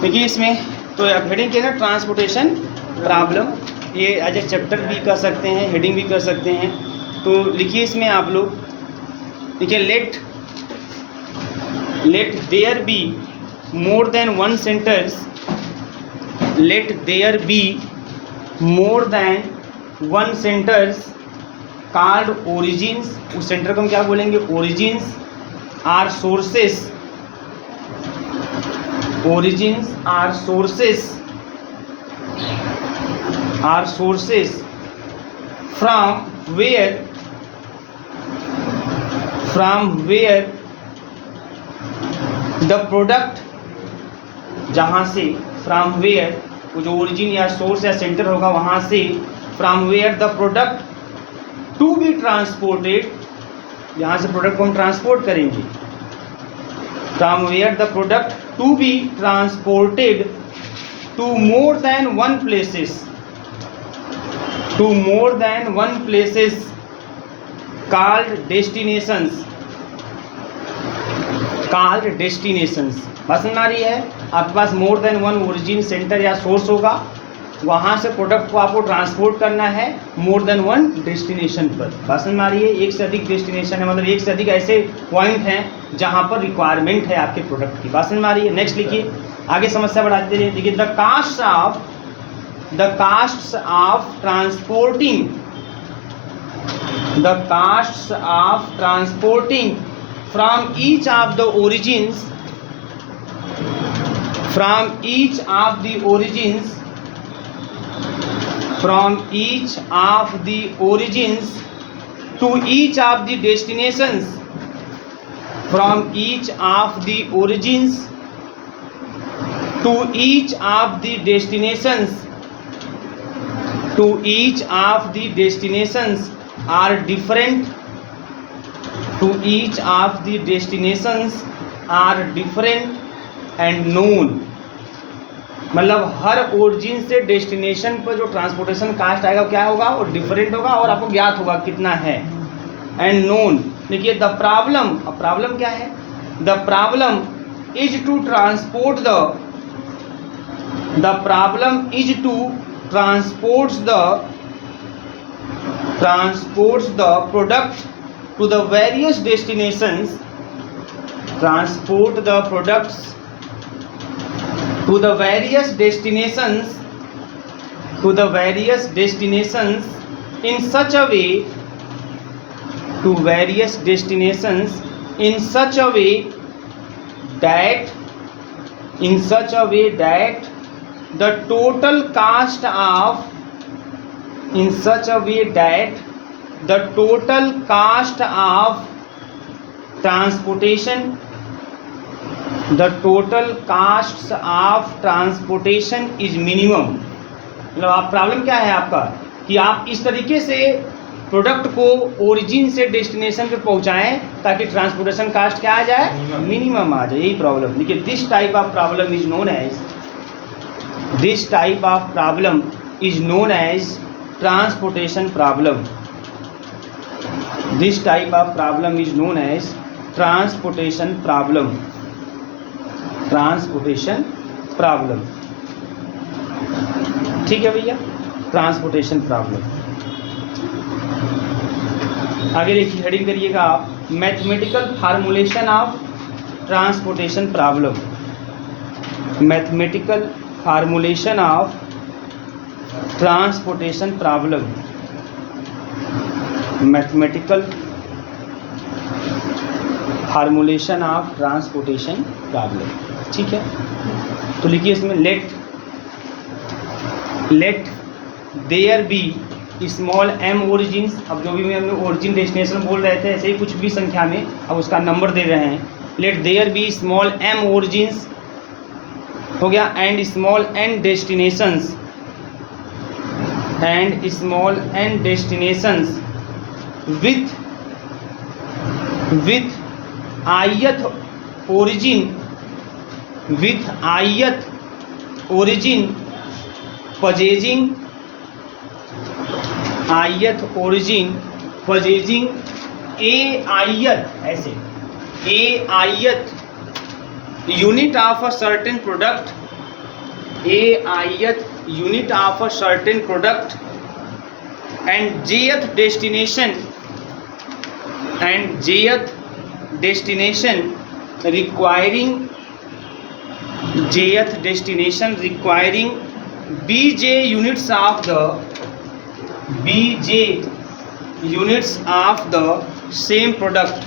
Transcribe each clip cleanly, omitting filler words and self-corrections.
देखिए इसमें तो अब हेडिंग क्या है ना, ट्रांसपोर्टेशन प्रॉब्लम। ये एज ए चैप्टर भी कर सकते हैं, हेडिंग भी कर सकते हैं। तो लिखिए इसमें आप लोग, देखिए let there be more than one centres, let there be more than one centres called origins. उस सेंटर को हम क्या बोलेंगे, origins are sources, origins are sources from where the product, जहाँ से from where, वो जो origin या source या center होगा वहाँ से, from where the product to be transported, यहाँ से product को हम transport करेंगे, from where the product to be transported to more than one places, called destinations, बात समझ आ रही है। आपके पास more than one origin centre या सोर्स होगा, वहाँ से प्रोडक्ट को आपको ट्रांसपोर्ट करना है मोर देन वन डेस्टिनेशन पर। बात समझ आ रही है। एक से अधिक डेस्टिनेशन है, मतलब एक से अधिक ऐसे पॉइंट हैं जहाँ पर रिक्वायरमेंट है आपके प्रोडक्ट की। बात समझ आ रही है। नेक्स्ट लिखिए, आगे समस्या बढ़ाते रहिए। देखिए the cost of transporting from each of the origins from each of the origins to each of the destinations, from each of the origins to each of the destinations are different, and known। मतलब हर origin से destination पर जो transportation cast आएगा क्या होगा, वो different होगा और आपको ज्ञात होगा कितना है, एंड नोन। देखिए द प्रॉब्लम, अब प्रॉब्लम क्या है, the problem is to transport the product to the various destinations, to the various destinations in such a way that the total cost of transportation is minimum। मतलब आप problem क्या है आपका, कि आप इस तरीके से प्रोडक्ट को ओरिजिन से डेस्टिनेशन पे पहुंचाएं ताकि ट्रांसपोर्टेशन कास्ट क्या आ जाए, मिनिमम आ जाए। यही प्रॉब्लम। देखिए this type of problem is known as transportation problem. This type of problem is known as transportation problem. ठीक है भैया, ट्रांसपोर्टेशन प्रॉब्लम। आगे देखिए, हेडिंग करिएगा आप, mathematical formulation of transportation problem. Mathematical formulation of transportation problem. Mathematical formulation of transportation problem. ठीक है, तो लिखिए इसमें let there be small M origins. अब जो भी हम ओरिजिन डेस्टिनेशन बोल रहे थे, ऐसे ही कुछ भी संख्या में अब उसका नंबर दे रहे हैं। Let there be small M origins हो गया, and small N destinations, with ith origin possessing ith unit of a certain product AIth unit of a certain product and jth destination requiring BJ units of the same product,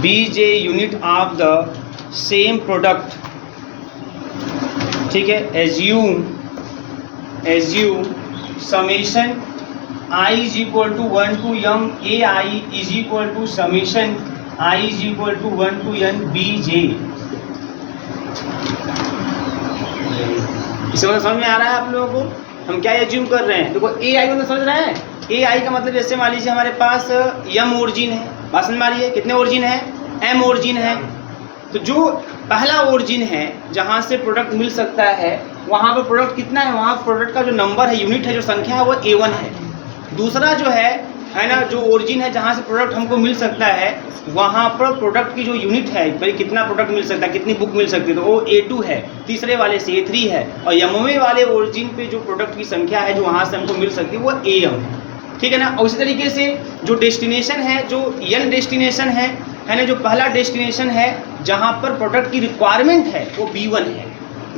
BJ unit of the same product, ठीक है। assume summation I is equal to 1 to m AI is equal to summation I is equal to 1 to n BJ। इसे मतलब समझ में आ रहा है आप लोगों को? हम क्या एज्यूम कर रहे हैं? देखो AI को तो समझ रहे हैं। AI का मतलब जैसे मान लीजिए हमारे पास m ओरिजिन है, बात समझ में आ रही है? कितने ओरिजिन है? m ओरिजिन है। तो जो पहला ओरिजिन है जहाँ से प्रोडक्ट मिल सकता है वहाँ पर प्रोडक्ट कितना है, वहाँ प्रोडक्ट का जो नंबर है, यूनिट है, जो संख्या है वो A1 है। दूसरा जो है ना, जो ओरिजिन है जहाँ से प्रोडक्ट हमको मिल सकता है वहाँ पर प्रोडक्ट की जो यूनिट है, भाई कितना प्रोडक्ट मिल सकता है, कितनी बुक मिल सकती है, तो वो A2 है, तीसरे वाले से A3 है, और यमवे वाले ओरिजिन पे जो प्रोडक्ट की संख्या है जो वहाँ से हमको मिल सकती है वो AM है, ठीक है ना। और उसी तरीके से जो डेस्टिनेशन है, जो N डेस्टिनेशन है ना, जो पहला डेस्टिनेशन है जहाँ पर प्रोडक्ट की रिक्वायरमेंट है वो B1 है,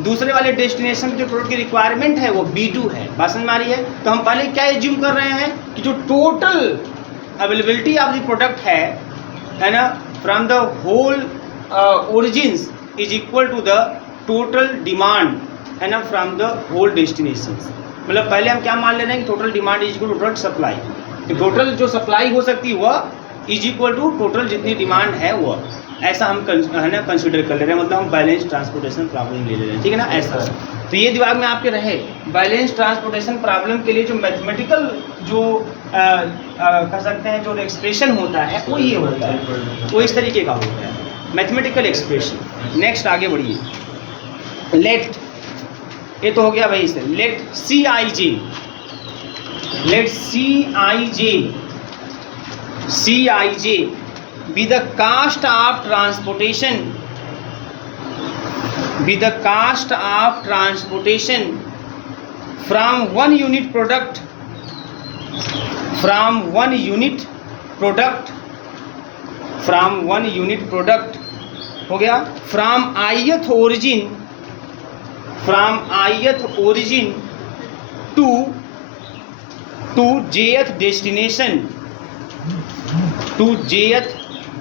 दूसरे वाले डेस्टिनेशन पे जो प्रोडक्ट की रिक्वायरमेंट है वो B2 है। बात समझ में आ रही है? तो हम पहले क्या एज्यूम कर रहे हैं कि जो total availability of the product है ना, from the whole origins is equal to the total demand, है ना, फ्रॉम द होल डेस्टिनेशन। मतलब पहले हम क्या मान ले रहे हैं कि total demand is equal to total supply, तो टोटल जो सप्लाई हो सकती है वह इज इक्वल टू टोटल जितनी डिमांड है वह, ऐसा हम है ना कंसिडर कर ले रहे हैं। मतलब हम बैलेंस ट्रांसपोर्टेशन प्रॉब्लम ले रहे हैं, ठीक है ना, ऐसा। तो ये दिमाग में आपके रहे, बैलेंस ट्रांसपोर्टेशन प्रॉब्लम के लिए जो मैथमेटिकल जो कह सकते हैं जो एक्सप्रेशन होता है वो ये होता है, वो इस तरीके का होता है, मैथमेटिकल एक्सप्रेशन। नेक्स्ट आगे बढ़िए, लेट, ये तो हो गया भाई इससे, late CIJ be the cost of transportation from one unit product हो गया, from ith origin to jth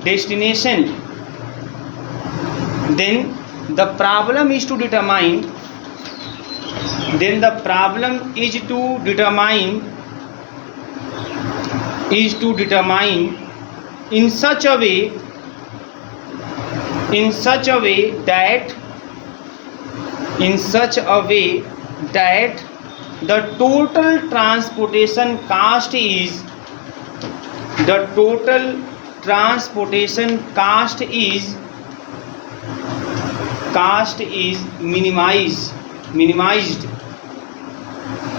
destination, then the problem is to determine in such a way that the total transportation cost is minimized.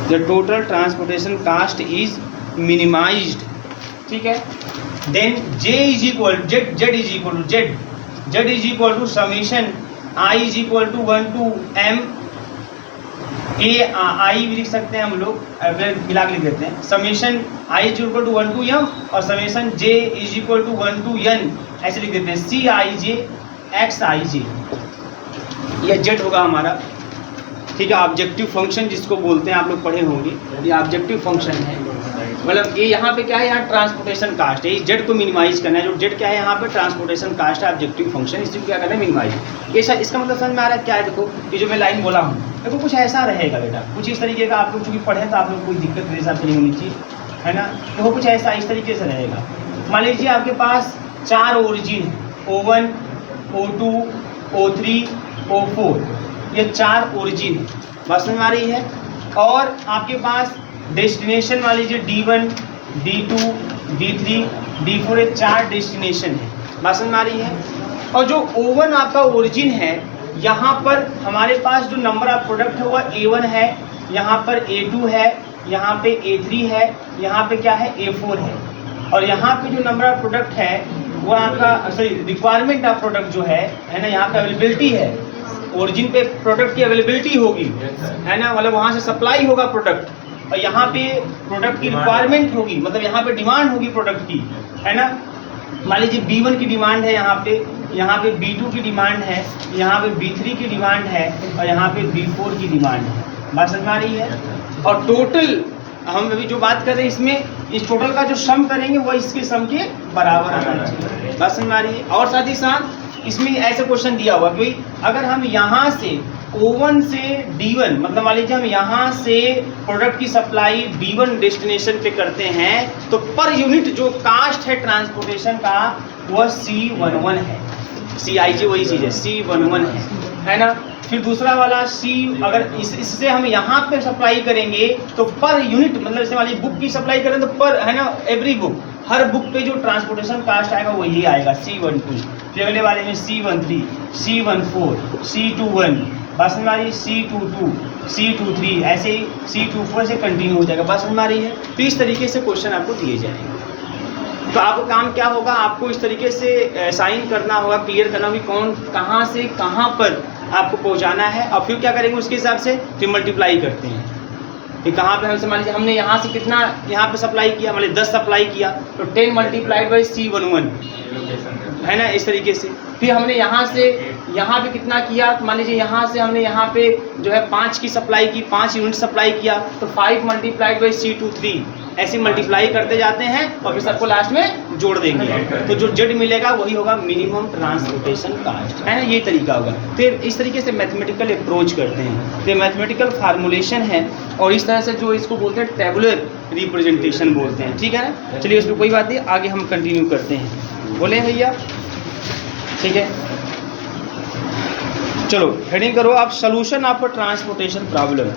The total transportation cost is minimized, ठीक है। Then Z is equal to summation I is equal to 1 to m I भी लिख सकते हैं हम लोग, मिला के लिख देते हैं, summation I is equal to 1 to m और summation J is equal to 1 to n, ऐसे लिख देते हैं, CIJ XIJ, यह जेड होगा हमारा, ठीक है। ऑब्जेक्टिव फंक्शन जिसको बोलते हैं, आप लोग पढ़े होंगे, ये ऑब्जेक्टिव फंक्शन है। मतलब ये यहाँ पे क्या है, यहाँ ट्रांसपोर्टेशन कास्ट है, इस जेड को मिनिमाइज करना है। जो जेड क्या है यहाँ पे, ट्रांसपोर्टेशन कास्ट है, ऑब्जेक्टिव फंक्शन, इसको क्या करना है, मिनिमाइज। ये सब इसका मतलब समझ में आ रहा है क्या है? देखो ये जो मैं लाइन बोला हूँ, देखो कुछ ऐसा रहेगा बेटा, कुछ इस तरीके का। आप लोग चूँकि पढ़े तो आप लोग कोई दिक्कत मेरे हिसाब से नहीं होनी चाहिए, है ना। तो वो कुछ ऐसा इस तरीके से रहेगा। मान लीजिए आपके पास 4 ओरिजिन है, O1, O2, O3, O4, ये 4 ओरिजिन है, बात समझ में आ रही है। और आपके पास डेस्टिनेशन मान लीजिए D1, D2, D3, D4, ये 4 डेस्टिनेशन है, बात समझ में आ रही है। और जो O1 आपका ओरिजिन है, यहाँ पर हमारे पास जो नंबर ऑफ प्रोडक्ट है वह A1 है, यहाँ पर A2 है, यहाँ पे A3 है, यहाँ पे क्या है, A4 है। और यहाँ पे जो नंबर ऑफ प्रोडक्ट है वो आपका, सॉरी, रिक्वायरमेंट ऑफ प्रोडक्ट जो है ना, यहाँ पे अवेलेबिलिटी है ओरिजिन पे प्रोडक्ट की अवेलेबिलिटी होगी, है ना, मतलब वहाँ से सप्लाई होगा प्रोडक्ट, और यहाँ पे प्रोडक्ट की रिक्वायरमेंट होगी, मतलब यहाँ पे डिमांड होगी प्रोडक्ट की, है ना। मान लीजिए B1 की डिमांड है यहाँ पे B2 की डिमांड है, यहाँ पे B3 की डिमांड है, और यहाँ पे B4 की डिमांड है। बात समझ में आ रही है। और टोटल हम अभी जो बात कर रहे हैं इसमें, इस टोटल का जो सम करेंगे वो इसके सम के बराबर आना चाहिए। बात समझ में आ रही है। और साथ ही साथ इसमें ऐसा क्वेश्चन दिया हुआ कि अगर हम यहाँ से O1 से D1, मतलब मान लीजिए हम यहाँ से प्रोडक्ट की सप्लाई D1 डेस्टिनेशन पे करते हैं, तो पर यूनिट जो कास्ट है ट्रांसपोर्टेशन का वह C11 है। CIJ वही चीज़ है, C11 है ना। फिर दूसरा वाला C, अगर इससे हम यहाँ पे सप्लाई करेंगे तो पर यूनिट, मतलब जैसे मान लीजिए बुक की सप्लाई करें तो पर, है ना, एवरी बुक, हर बुक पे जो ट्रांसपोर्टेशन कास्ट आएगा वही आएगा C12। फिर अगले वाले में C13, C14, C21, बस में आ रही है, C22, C23, ऐसे ही C24 से कंटिन्यू हो जाएगा। बस में आ रही है। तो इस तरीके से क्वेश्चन आपको दिए जाएंगे। तो आपका काम क्या होगा, आपको इस तरीके से साइन करना होगा, क्लियर करना होगा कि कौन कहाँ से कहाँ पर आपको पहुँचाना है, और फिर क्या करेंगे उसके हिसाब से फिर मल्टीप्लाई करते हैं कि कहाँ पे हमसे, मान लीजिए हमने यहाँ से कितना यहाँ पे सप्लाई किया, मान लीजिए 10 सप्लाई किया तो 10 मल्टीप्लाइड बाई C11, है ना, इस तरीके से। फिर हमने यहाँ से यहाँ पे कितना किया, तो मान लीजिए यहाँ से हमने यहाँ पे जो है 5 की सप्लाई की, 5 यूनिट सप्लाई किया तो 5 मल्टीप्लाइड बाई C23, ऐसे मल्टीप्लाई करते जाते हैं और फिर सबको लास्ट में जोड़ देंगे, तो जो जेड मिलेगा वही होगा मिनिमम ट्रांसपोर्टेशन कास्ट, है ना। ये तरीका होगा। फिर इस तरीके से मैथमेटिकल अप्रोच करते हैं, तो मैथमेटिकल फार्मूलेशन है, और इस तरह से जो इसको बोलते हैं टेबुलर रिप्रेजेंटेशन बोलते हैं, ठीक है ना। चलिए उसमें कोई बात नहीं, आगे हम कंटिन्यू करते हैं। बोले भैया, ठीक है। चलो हेडिंग करो आप, solution of a transportation problem,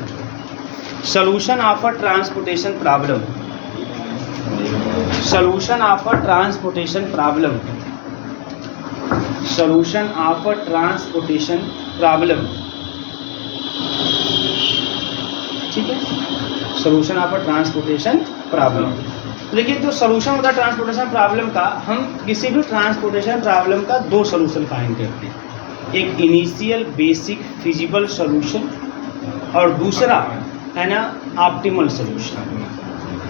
solution of a transportation problem, solution of a transportation problem, solution of a transportation problem, ठीक है, solution of a transportation problem. देखिए, जो सोल्यूशन होता है ट्रांसपोर्टेशन प्रॉब्लम का, हम किसी भी ट्रांसपोर्टेशन प्रॉब्लम का 2 सोल्यूशन फाइंड करते हैं, एक इनिशियल बेसिक फिजिबल सोल्यूशन और दूसरा है ना optimal solution.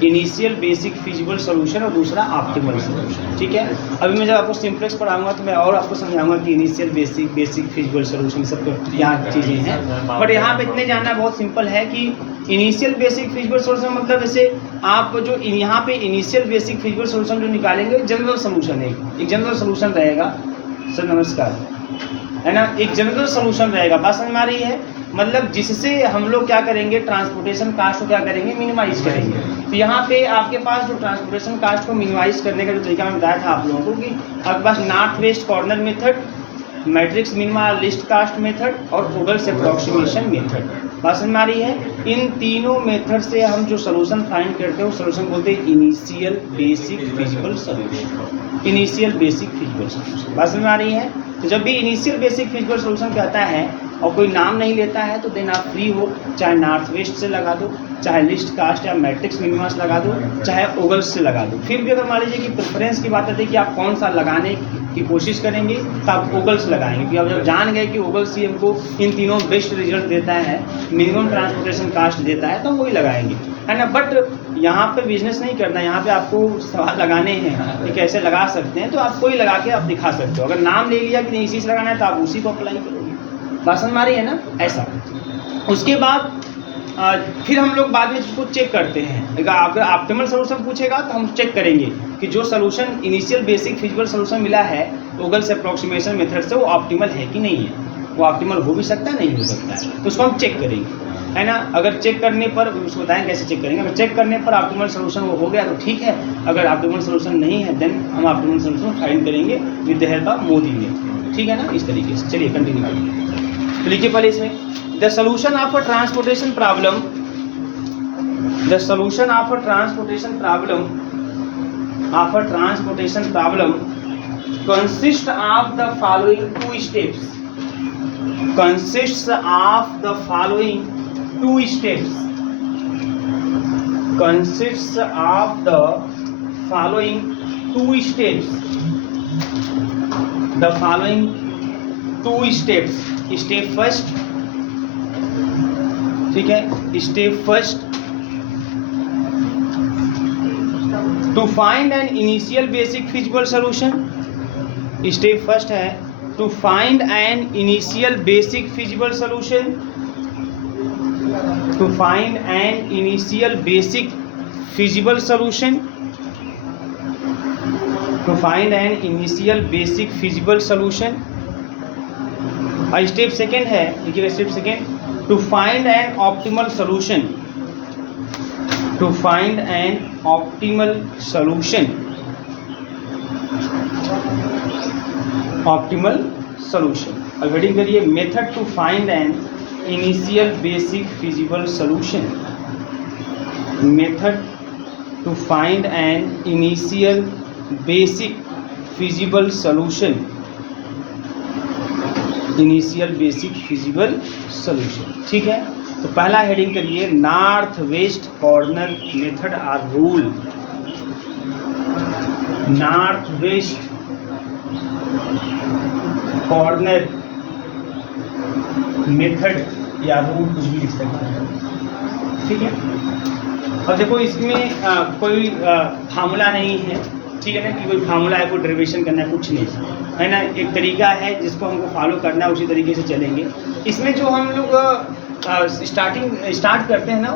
Initial basic feasible solution और दूसरा ऑप्टिमल सोल्यूशन, ठीक है। अभी मैं जब आपको सिंप्लेक्स पढ़ाऊंगा तो मैं और आपको समझाऊंगा कि इनिशियल बेसिक फिजिबल सोल्यूशन सब यहाँ चीज़ें हैं, बट यहाँ पे इतने जानना बहुत सिंपल है कि इनिशियल बेसिक फिजिबल सोल्यूशन मतलब जैसे आप जो यहाँ पे इनिशियल बेसिक फिजिबल सोल्यूशन जो निकालेंगे जनरल सोल्यूशन है, एक जनरल सोल्यूशन रहेगा। सर नमस्कार, है ना, एक जनरल सोल्यूशन रहेगा। बात समझ में आ रही है, मतलब जिससे हम लोग क्या करेंगे, ट्रांसपोर्टेशन कास्ट को क्या करेंगे, मिनिमाइज करेंगे। तो यहाँ पे आपके पास जो ट्रांसपोर्टेशन कास्ट को मिनिमाइज करने का जो तरीका मैं बताया था आप लोगों को कि आपके पास north west corner method, matrix minima list cost method और ओगल्स अप्रॉक्सीमेशन मेथड। बात समझ में आ रही है। इन तीनों मेथड से हम जो सोल्यूशन फाइंड करते हैं वो सोल्यूशन बोलते हैं initial basic feasible solution, initial basic feasible solution. बात समझ में आ रही है। तो जब भी इनिशियल बेसिक फिजिबल सोल्यूशन कहता है और कोई नाम नहीं लेता है तो देन आप फ्री हो, चाहे नॉर्थ वेस्ट से लगा दो, चाहे लिस्ट कास्ट या मैट्रिक्स मिनिमा से लगा दो, चाहे ओगल्स से लगा दो। फिर भी अगर मान लीजिए कि प्रेफरेंस की बात आती है कि आप कौन सा लगाने की कोशिश करेंगे तो आप ओगल्स लगाएंगे, क्योंकि अब जब जान गए कि ओगल्स ही हमको इन तीनों बेस्ट रिजल्ट देता है, मिनिमम ट्रांसपोर्टेशन कास्ट देता है, तो हम वही लगाएंगे, है ना। बट यहाँ पे बिजनेस नहीं करना, यहाँ पे आपको सवाल लगाने हैं कि कैसे लगा सकते हैं, तो आप कोई लगा के आप दिखा सकते हो। अगर नाम ले लिया कि नहीं इसी से लगाना है तो आप उसी को अप्लाई करोगे। बात समझ में आ रही है ना, ऐसा। उसके बाद फिर हम लोग बाद में इसको चेक करते हैं। अगर ऑप्टिमल सोल्यूशन पूछेगा तो हम चेक करेंगे कि जो solution initial basic feasible solution मिला है ओगल्स अप्रॉक्सीमेशन मेथड से वो ऑप्टिमल है कि नहीं है। वो ऑप्टिमल हो भी सकता है, नहीं हो सकता है, तो उसको हम चेक करेंगे, है ना। अगर चेक करने पर उसको बताएं कैसे चेक करेंगे। अगर चेक करने पर ऑप्टिमल सोल्यूशन वो हो गया तो ठीक है, अगर ऑप्टिमल सोल्यूशन नहीं है देन हम ऑप्टिमल सोल्यूशन फाइंड करेंगे with the help of Modi में, ठीक है ना, इस तरीके से। चलिए कंटिन्यू करिए। तो लिखिए पहले इसमें the solution of a transportation problem, the solution of a transportation problem, of a transportation problem consist of the following 2 steps, consists of the following 2 steps, consists of the following 2 steps, the following 2 steps. Step first, ठीक है, step first to find an initial basic feasible solution. Step first है to find an initial basic feasible solution, to find an initial basic feasible solution, to find an initial basic feasible solution. और step second है, देखिएगा step second, to find an optimal solution, to find an optimal solution, optimal solution. अब heading करिए method to find an initial basic feasible solution, method to find an initial basic feasible solution, initial basic feasible solution, ठीक है। तो पहला heading करिए north west corner method or rule, north west corner method या rule कुछ भी लिख सकते हैं, ठीक है। अब देखो इसमें कोई फार्मूला नहीं है, ठीक है ना, कि कोई फार्मूला है, कोई डेरिवेशन करना है, कुछ नहीं है ना। एक तरीका है जिसको हमको फॉलो करना है, उसी तरीके से चलेंगे। इसमें जो हम लोग स्टार्ट करते हैं ना